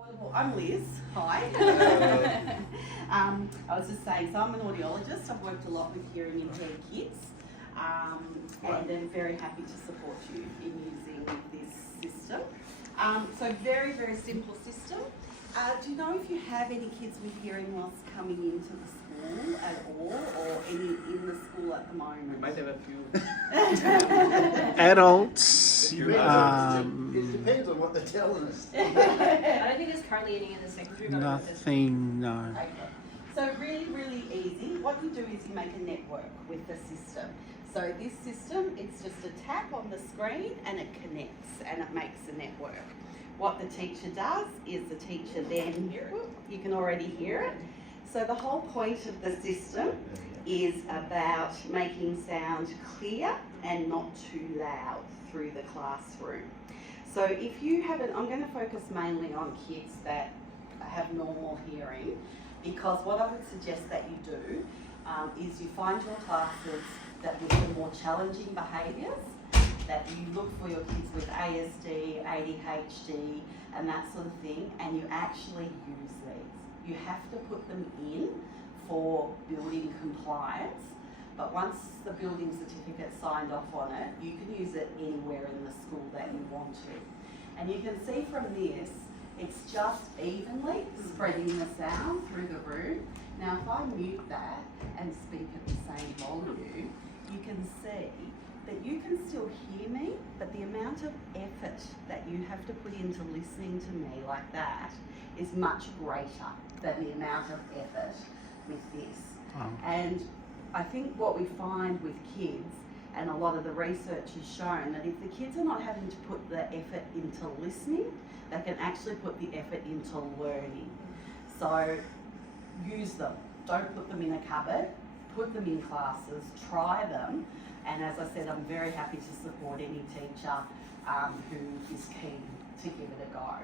Well, I'm Liz. Hi. I was just saying, so I'm an audiologist. I've worked a lot with hearing impaired kids, and I'm very happy to support you in using this system. So very, very simple system. Do you know if you have any kids with hearing loss coming into the school at all, or any in the school at the moment? We might have a few. Adults. It depends on what they're telling us. I don't think there's currently any in the secondary. But Nothing, no. Okay. So really, really easy. What you do is you make a network with the system. So this system, it's just a tap on the screen and it connects and it makes a network. What the teacher does is the teacher then, you can already hear it. So the whole point of the system is about making sound clear and not too loud through the classroom. So if you haven't, I'm going to focus mainly on kids that have normal hearing, because what I would suggest that you do is you find your classes that with the more challenging behaviours, that you look for your kids with ASD, ADHD and that sort of thing, and you actually use these. You have to put them in for building compliance, but once the building certificate's signed off on it, you can use it anywhere in the school that you want to. And you can see from this, it's just evenly spreading the sound through the room. Now if I mute that and speak at the same volume, you can see that you can still hear me, but the amount of effort that you have to put into listening to me like that is much greater than the amount of effort with this. And I think what we find with kids, and a lot of the research has shown, that if the kids are not having to put the effort into listening, they can actually put the effort into learning. So use them. Don't put them in a cupboard. Put them in classes. Try them. And as I said, I'm very happy to support any teacher who is keen to give it a go,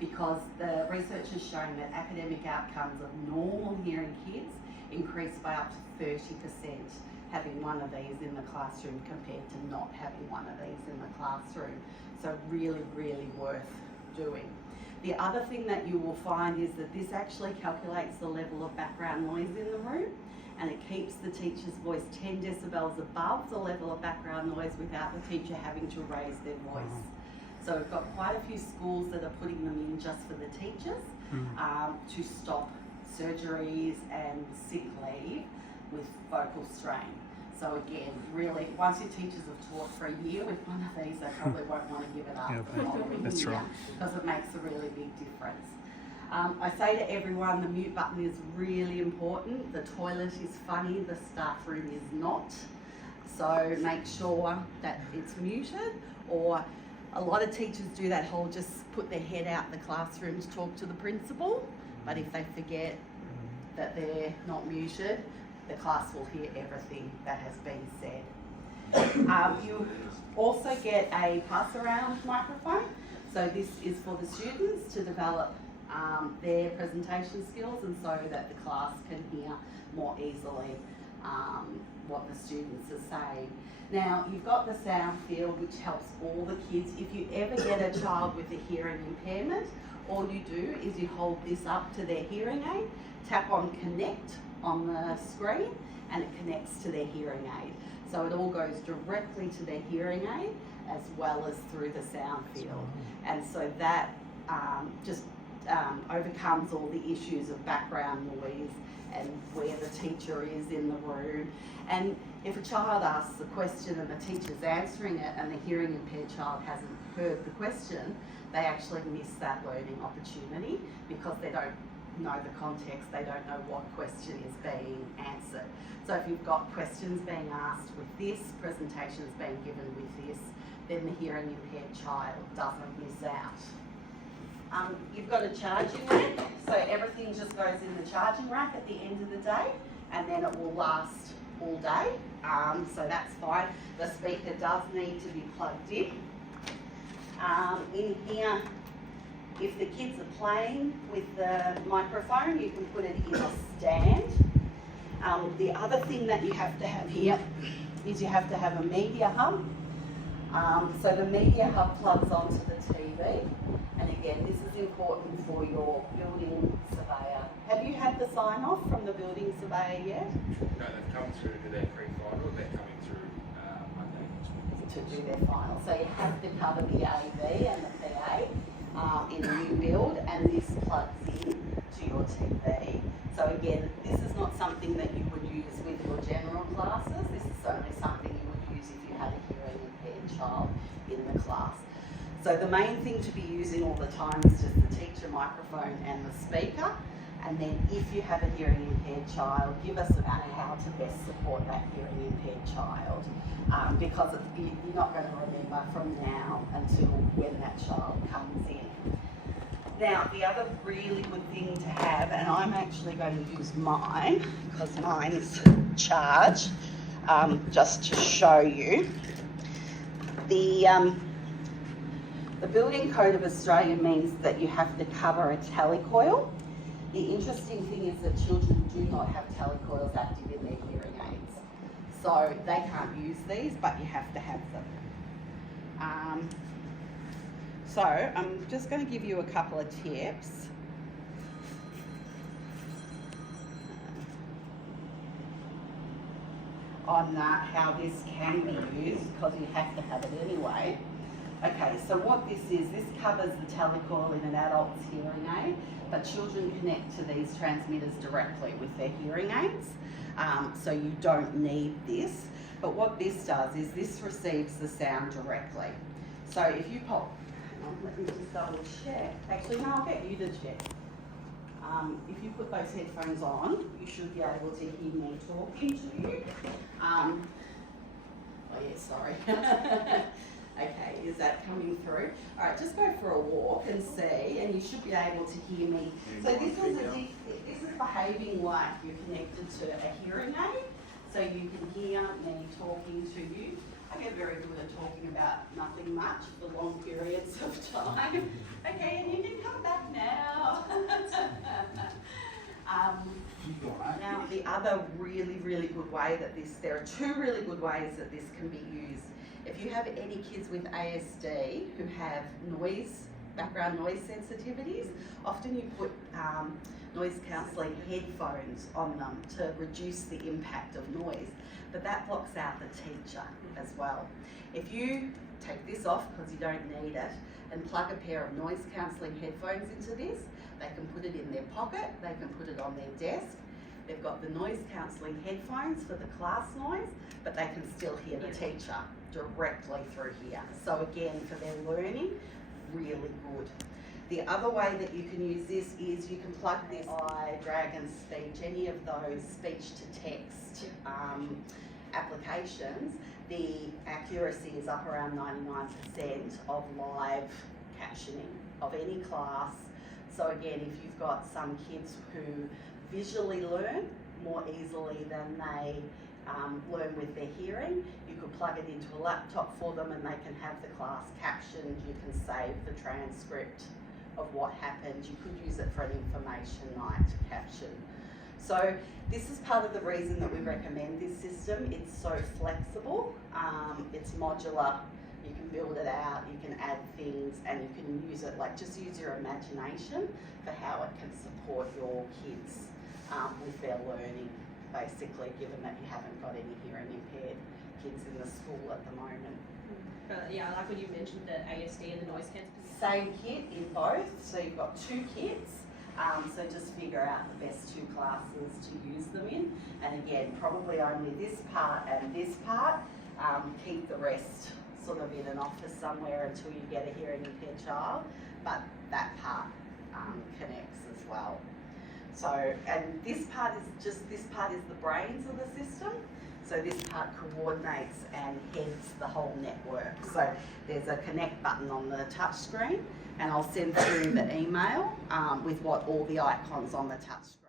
because the research has shown that academic outcomes of normal hearing kids increase by up to 30% having one of these in the classroom compared to not having one of these in the classroom. So really, really worth doing. The other thing that you will find is that this actually calculates the level of background noise in the room, and it keeps the teacher's voice 10 decibels above the level of background noise without the teacher having to raise their voice. So we've got quite a few schools that are putting them in just for the teachers to stop surgeries and sick leave with vocal strain. So again, really, once your teachers have taught for a year with one of these, they probably won't want to give it up the following that's year, right. because it makes a really big difference. I say to everyone, the mute button is really important. The toilet is funny, the staff room is not. So make sure that it's muted, or a lot of teachers do that whole just put their head out the classroom to talk to the principal, but if they forget that they're not muted, the class will hear everything that has been said. You also get a pass-around microphone. So this is for the students to develop their presentation skills, and so that the class can hear more easily what the students are saying. Now, you've got the sound field, which helps all the kids. If you ever get a child with a hearing impairment, all you do is you hold this up to their hearing aid, tap on connect on the screen, and it connects to their hearing aid. So it all goes directly to their hearing aid as well as through the sound field. And so that just overcomes all the issues of background noise and where the teacher is in the room. And if a child asks a question and the teacher's answering it and the hearing impaired child hasn't heard the question, they actually miss that learning opportunity because they don't know the context, they don't know what question is being answered. So if you've got questions being asked with this, presentations being given with this, then the hearing impaired child doesn't miss out. You've got a charging rack, so everything just goes in the charging rack at the end of the day, and then it will last all day, so that's fine. The speaker does need to be plugged in. In here, if the kids are playing with the microphone, you can put it in a stand. The other thing that you have to have here is you have to have a media hub. So the media hub plugs onto the TV, and again, this is important for your your building surveyor. Have you had the sign off from the building surveyor yet? No, they've come through to their pre-final. They're coming through Monday. To do their final. So you have to cover the AV and the PA in a new build, and this plugs in to your TV. So again, this is not something that you would use with your general classes. This is only something you would use if you had a hearing impaired child in the class. So the main thing to be using all the time is just the teacher microphone and the speaker. And then if you have a hearing impaired child, give us about how to best support that hearing impaired child. Because you're not going to remember from now until when that child comes in. Now, the other really good thing to have, and I'm actually going to use mine because mine is charged, just to show you. The Building Code of Australia means that you have to cover a telecoil. The interesting thing is that children do not have telecoils active in their hearing aids. So they can't use these, but you have to have them. So I'm just going to give you a couple of tips. On how this can be used, because you have to have it anyway. Okay, so what this covers the telecoil in an adult's hearing aid, but children connect to these transmitters directly with their hearing aids, so you don't need this. But what this does is this receives the sound directly. So if you pop, hang on, let me just double check. Actually, no, I'll get you to check. If you put those headphones on, you should be able to hear me talking to you. Oh yeah, sorry. Okay, is that coming through? All right, just go for a walk and see, and you should be able to hear me. So this is behaving like you're connected to a hearing aid, so you can hear me talking to you. I get very good at talking about nothing much for long periods of time. Okay, and you can come back now. Now, the other really, really good way that there are two really good ways that this can be used. If you have any kids with ASD who have background noise sensitivities, often you put noise cancelling headphones on them to reduce the impact of noise, but that blocks out the teacher as well. If you take this off because you don't need it and plug a pair of noise cancelling headphones into this, they can put it in their pocket, they can put it on their desk. They've got the noise cancelling headphones for the class noise, but they can still hear the teacher directly through here. So again, for their learning, really good. The other way that you can use this is you can plug this Dragon Speech, any of those speech to text applications. The accuracy is up around 99% of live captioning of any class. So again, if you've got some kids who visually learn more easily than they learn with their hearing, you could plug it into a laptop for them and they can have the class captioned. You can save the transcript of what happened. You could use it for an information night caption. So this is part of the reason that we recommend this system. It's so flexible, it's modular. You can build it out, you can add things, and you can use it, just use your imagination for how it can support your kids with their learning, basically, given that you haven't got any hearing impaired kids in the school at the moment. But yeah, like when you mentioned the ASD and the noise cancellation. Same kit in both, so you've got two kits. So just figure out the best two classes to use them in. And again, probably only this part and this part. Keep the rest sort of in an office somewhere until you get a hearing impaired child, but that part connects as well. So, and this part is the brains of the system. So this part coordinates and heads the whole network. So there's a connect button on the touch screen, and I'll send through the email with what all the icons on the touch screen.